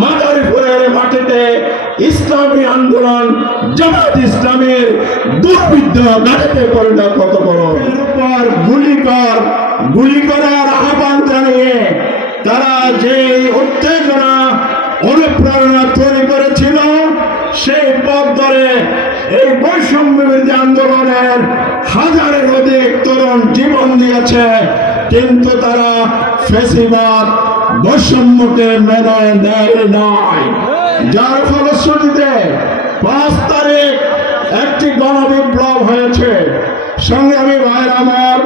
মাদারীপুরের মাটিতে ইসলামী আন্দোলন জামাত ইসলামের দুর্বৃত্ত গাড়িতে পরিণত করো, গুলি করার আহ্বান জানিয়ে তারা যে উত্তেজনা অনুপ্রেরণা তৈরি করেছিল সেই পথ ধরে এই বৈষম্য বিরোধী আন্দোলনের হাজারের অধিক তরুণ জীবন দিয়েছে, কিন্তু তারা ফ্যাসিবাদ বৈষম্যকে মেনে নেয় নাই। যার ফলশ্রুতিতে 5 তারিখ একটি গণবিপ্লব হয়েছে। সংগ্রামী ভাইরা আমার,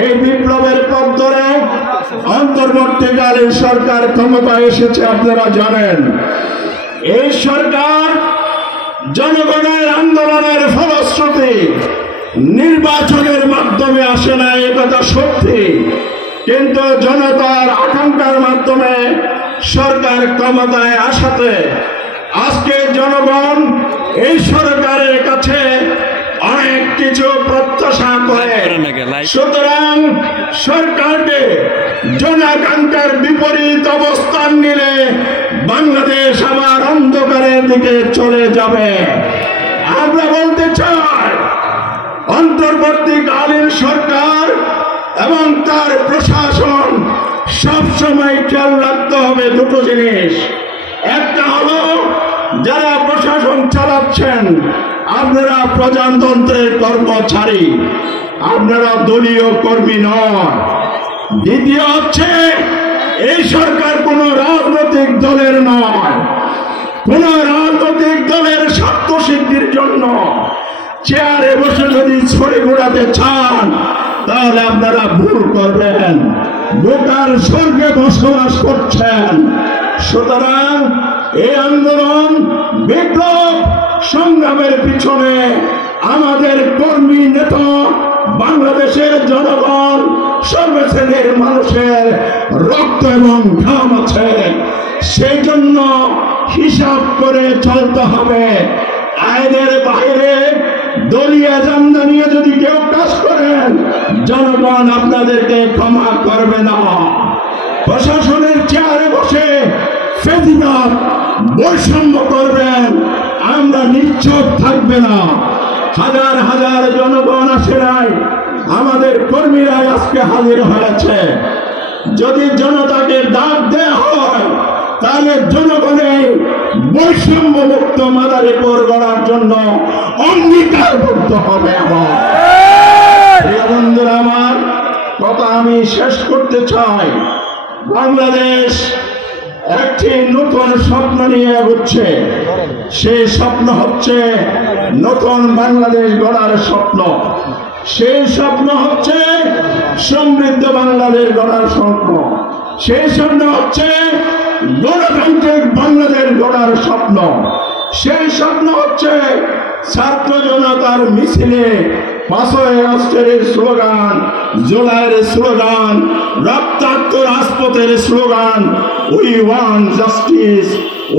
এই বিপ্লবের পথ ধরে অন্তর্বর্তীকালীন সরকার ক্ষমতায় এসেছে। আপনারা জানেন এই সরকার জনগণের আন্দোলনের ফলশ্রুতি, নির্বাচনের মাধ্যমে আসে না, এ কথা সত্যি, কিন্তু জনতার আকাঙ্ক্ষার মাধ্যমে সরকার ক্ষমতায় আসাতে আজকে জনগণ এই সরকারের কাছে অনেক কিছু প্রত্যাশা করে। সুতরাং সরকারকে জনাকাঙ্ক্ষার বিপরীত অবস্থান নিলে বাংলাদেশ আবার অন্ধকারের দিকে চলে যাবে। আমরা বলতে চাই অন্তর্বর্তীকালীন সরকার এবং তার প্রশাসন সবসময় খেয়াল রাখতে হবে দুটো জিনিস। একটা হলো যারা প্রশাসন চালাচ্ছেন আপনারা প্রজাতন্ত্রের কর্মচারী, আপনারা দলীয় কর্মী নন। দ্বিতীয় হচ্ছে এই সরকার কোন রাজনৈতিক দলের নয়, কোন রাজনৈতিক দলের স্বার্থ সিদ্ধির জন্য চেয়ারে বসে যদি ছড়ে ঘোরাতে চান তাহলে আপনারা ভুল করবেন, বোকার স্বর্গে বসবাস করছেন। সুতরাং এই আন্দোলন বিপ্লব সংগ্রামের পিছনে আমাদের কর্মী নেতা, বাংলাদেশের জনগণ, সর্বশ্রেণীর মানুষের রক্ত এবং ঘাম আছে। সেই জন্য হিসাব করে চলতে হবে। আইনের বাইরে দলীয় এজেন্ডা নিয়ে যদি কেউ কাজ করেন জনগণ আপনাদেরকে ক্ষমা করবে না। প্রশাসনের চেয়ারে বসে ফেসিবাদ বৈষম্য করবেন, আমরা নিশ্চুপ থাকবে না। হাজার হাজার জনগণ আসে নাই, আমাদের কর্মীরা আজকে হাজির হয়েছে। যদি জনতাকে ডাক দেওয়া হয় তাহলে জনগণের বৈষম্য মুক্ত মাদারীপুর গড়ার জন্য অঙ্গীকার করতে হবে। আমার বন্ধুরা, আমার কথা আমি শেষ করতে চাই। বাংলাদেশ একটি নতুন স্বপ্ন নিয়ে এগোচ্ছে। সেই স্বপ্ন হচ্ছে নতুন বাংলাদেশ গড়ার স্বপ্ন। সেই স্বপ্ন হচ্ছে সমৃদ্ধ বাংলাদেশ গড়ার স্বপ্ন। সেই স্বপ্ন হচ্ছে গণতান্ত্রিক বাংলাদেশ গড়ার স্বপ্ন। সেই স্বপ্ন হচ্ছে ছাত্র জনতার মিছিলে 5ই আগস্টের স্লোগান, জুলাইয়ের স্লোগান, রক্তাক্ত রাজপথের slogan, we want justice,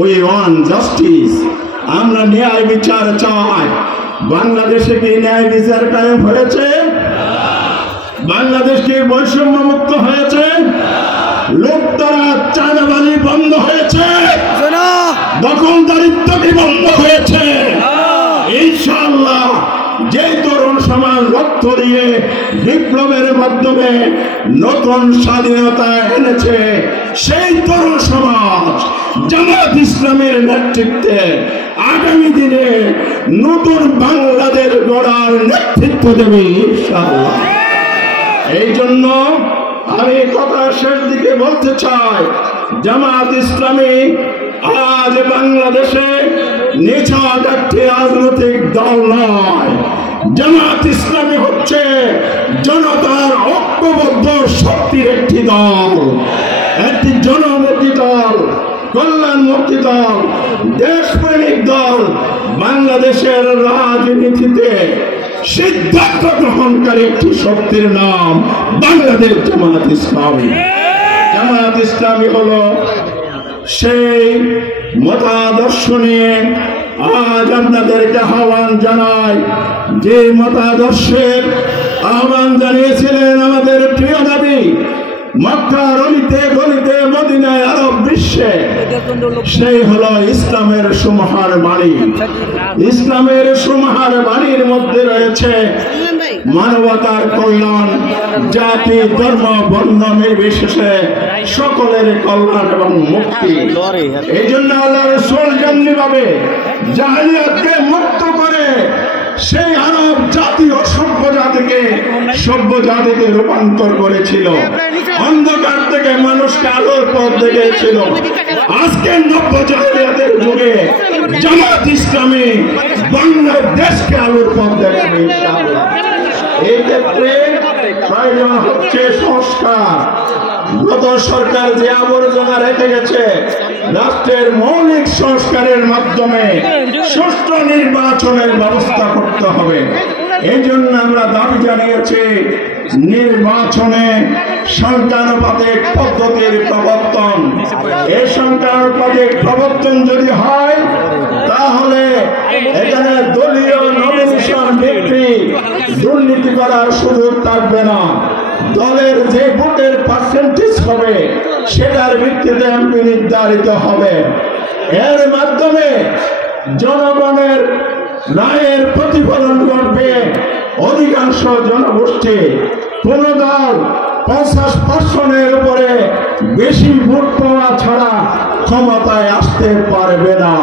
we want justice. আমরা ন্যায় বিচার চাই। বাংলাদেশে কি ন্যায় বিচার কায়েম হয়েছে? বাংলাদেশ কি বৈষম্য মুক্ত হয়েছে? লোকতারা চাঁদাবাজি বন্ধ হয়েছে? দখলদারিত্ব কি বন্ধ হয়েছে? ইনশাআল্লাহ যে তরুণ সমাজ রক্ত দিয়ে বিপ্লবের মাধ্যমে নতুন স্বাধীনতা এনেছে, সেই তরুণ সমাজ জামাত ইসলামের নেতৃত্বে আগামী দিনে নতুন বাংলাদেশ গড়ার নেতৃত্ব দেবে ইনশাআল্লাহ। এই জন্য আমি কথা শেষ দিকে বলতে চাই, জামাত ইসলামী আজ বাংলাদেশে নিছক একটি রাজনৈতিক দল নয়। জামাত ইসলামী হচ্ছে জনতার ঐক্যবদ্ধ শক্তির একটি দল, একটি জনমুখী দল, কল্যাণমুখী দল, দেশপ্রেমিক দল। বাংলাদেশের রাজনীতিতে সিদ্ধান্ত গ্রহণকারী একটি শক্তির নাম বাংলাদেশ জামাত ইসলামী। জামাত ইসলামী হলো সেই মতাদর্শ নিয়ে আজ আপনাদেরকে আহ্বান জানাই, যে মতাদর্শের আহ্বান জানিয়েছিলেন আমাদের প্রিয় নবী মক্কার অলিতে গলিতে মদিনায় আরব বিশ্বে, সেই হলো ইসলামের সুমহার বাণী। ইসলামের সুমহার বাণীর মধ্যে রয়েছে মানবতার কল্যাণ, জাতি ধর্ম বর্ণ নির্বিশেষে সকলের কল্যাণ এবং মুক্তি। এই জন্য আল্লাহ রাসূল যেমনিভাবে জাহেলিয়াতকে মুক্ত করে সেই আরব জাতি ও সভ্য জাতিকে রূপান্তর করেছিল, অন্ধকার থেকে মানুষকে আলোর পথ দেখিয়েছিল। আজকে নব্য জাহেলিয়াতের যুগে জামাত ইসলামী বাংলাদেশকে আলোর পথ দেখাবে ইনশাআল্লাহ। এই ক্ষেত্রে প্রয়োজন হচ্ছে সংস্কার। গত সরকার যে আবর্জনা রেখে গেছে, রাষ্ট্রের মৌলিক সংস্কারের মাধ্যমে সুষ্ঠু নির্বাচনের ব্যবস্থা করতে হবে। এই জন্য আমরা দাবি জানিয়েছি নির্বাচনে সংখ্যানুপাতিক পদ্ধতির প্রবর্তন। এই সংখ্যানুপাতিক প্রবর্তন যদি হয়, তাহলে এখানে দলীয় নমিনেশন বিক্রি দুর্নীতি করার সুযোগ থাকবে না। দলের যে ভোটের পার্সেন্টেজ হবে সেটার ভিত্তিতে এমপি নির্ধারিত হবে। এর মাধ্যমে জনগণের রায়ের প্রতিফলন ঘটবে। অধিকাংশ জনগোষ্ঠী কোন দল 50% উপরে বেশি ভোট পাওয়া ছাড়া ক্ষমতায় আসতে পারবে না।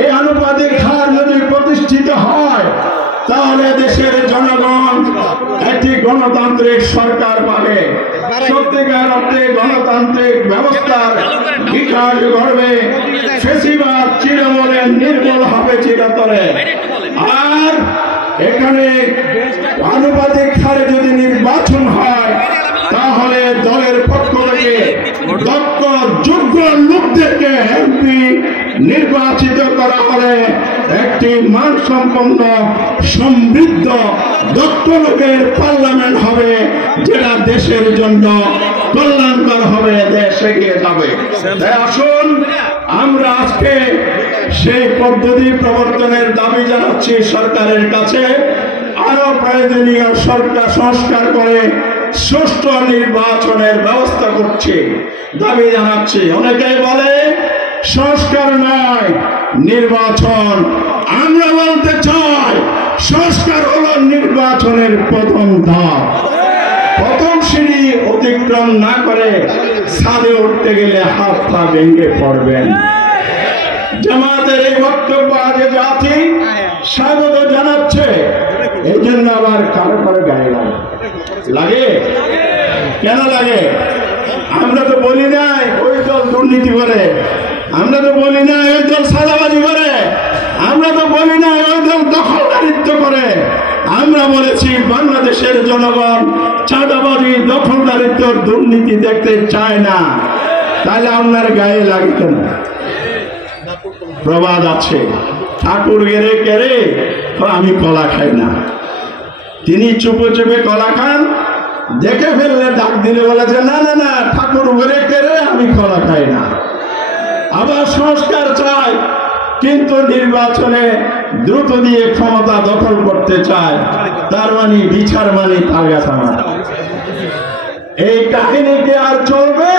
এই আনুপাতিক হার যদি প্রতিষ্ঠিত হয়, তাহলে দেশের জনগণ একটি গণতান্ত্রিক সরকার পাবে। সত্যিকার অর্থে গণতান্ত্রিক ব্যবস্থার বিকাশ ঘটবে। ফ্যাসিবাদ চিরমূলে নির্মূল হবে চিরতরে। আর এখানে আনুপাতিক হারে যদি নির্বাচন হয়, তাহলে দলের পক্ষ থেকে দক্ষ যোগ্য লোকদেরকে এমপি নির্বাচিত করা হলে একটি মানসম্পন্ন সমৃদ্ধ দক্ষ লোকের পার্লামেন্ট হবে, যেটা দেশের জন্য কল্যাণকর হবে, দেশ এগিয়ে যাবে। তাই আসুন আমরা আজকে সেই পদ্ধতি প্রবর্তনের দাবি জানাচ্ছি সরকারের কাছে। আরো প্রয়োজনীয় সরকার সংস্কার করে সুষ্ঠু নির্বাচনের ব্যবস্থা করছে দাবি জানাচ্ছি। অনেকেই বলে সংস্কার নয় নির্বাচন। আমরা বলতে চাই সংস্কার হলো নির্বাচনের প্রথম ধাপ। প্রথম সিঁড়ি অতিক্রম না করে ছাদে উঠতে গেলে হাত পা ভেঙে পড়বেন। জামাতের এই বক্তব্য আগে জাতি স্বাগত জানাচ্ছে। এই জন্য আবার কারো কারো গায়ে লাগে। কেন লাগে? আমরা তো বলি নাই ওই দল দুর্নীতি করে, আমরা তো বলি নাই ওই দল সাদাবাজি করে, আমরা তো বলি নাই ওই দল দখলদারিত্ব করে। আমরা বলেছি বাংলাদেশের জনগণ চাঁদাবাজি দখলদারিত্ব দুর্নীতি দেখতে চায় না। তাহলে আপনার গায়ে লাগে কেন? প্রবাদ আছে, ঠাকুর গেরে কেড়ে আমি কলা খাই না। তিনি চুপে চুপে কলা খান, দেখে ফেললে ডাক দিলে বলেছে না না না ঠাকুর গেরে কেড়ে আমি কলা খাই না। আবার সংস্কার চায়, কিন্তু নির্বাচনে দ্রুত দিয়ে ক্ষমতা দখল করতে চায়। তার মানে বিচার মানে তাগাছানা। এই কাহিনী কি আর চলবে?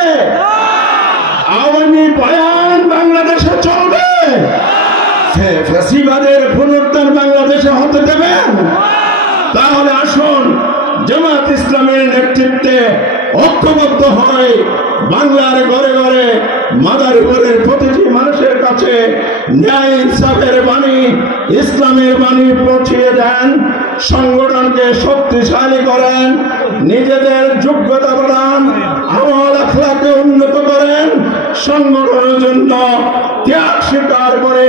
আওয়ামী বয়ান বাংলাদেশে চলবে? ফ্যাসিবাদের পুনরুত্থান বাংলাদেশে হতে দেবেন? তাহলে আসুন জামাত ইসলামের নেতৃত্বে ঐক্যবদ্ধ হয় বাংলার ঘরে ঘরে মাদারীপুরের প্রতিটি মানুষের কাছে ন্যায় ইনসাফের বাণী, ইসলামের বাণী পৌঁছিয়ে দেন। সংগঠনকে শক্তিশালী করেন, নিজেদের যোগ্যতা বাড়ান, আমল আখলাকে উন্নত করেন। সংগঠনের জন্য ত্যাগ স্বীকার করে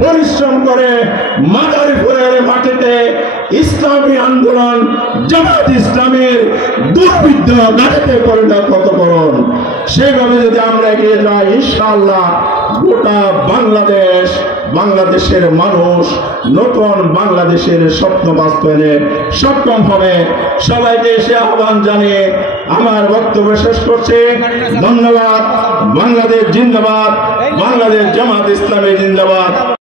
পরিশ্রম করে মাদারীপুরের মাটিতে ইসলামী আন্দোলন জামাত ইসলামের দুর্বিদ্ধ গাড়িতে পরিণত করুন। সেইভাবে যদি আমরা এগিয়ে যাই, ইনশাআল্লাহ গোটা বাংলাদেশের মানুষ নতুন বাংলাদেশের স্বপ্ন বাস্তবায়নে সক্ষম হবে। সবাইকে এসে আহ্বান জানিয়ে আমার বক্তব্য শেষ করছি। ধন্যবাদ। বাংলাদেশ জিন্দাবাদ, বাংলাদেশ জামাত ইসলামী জিন্দাবাদ।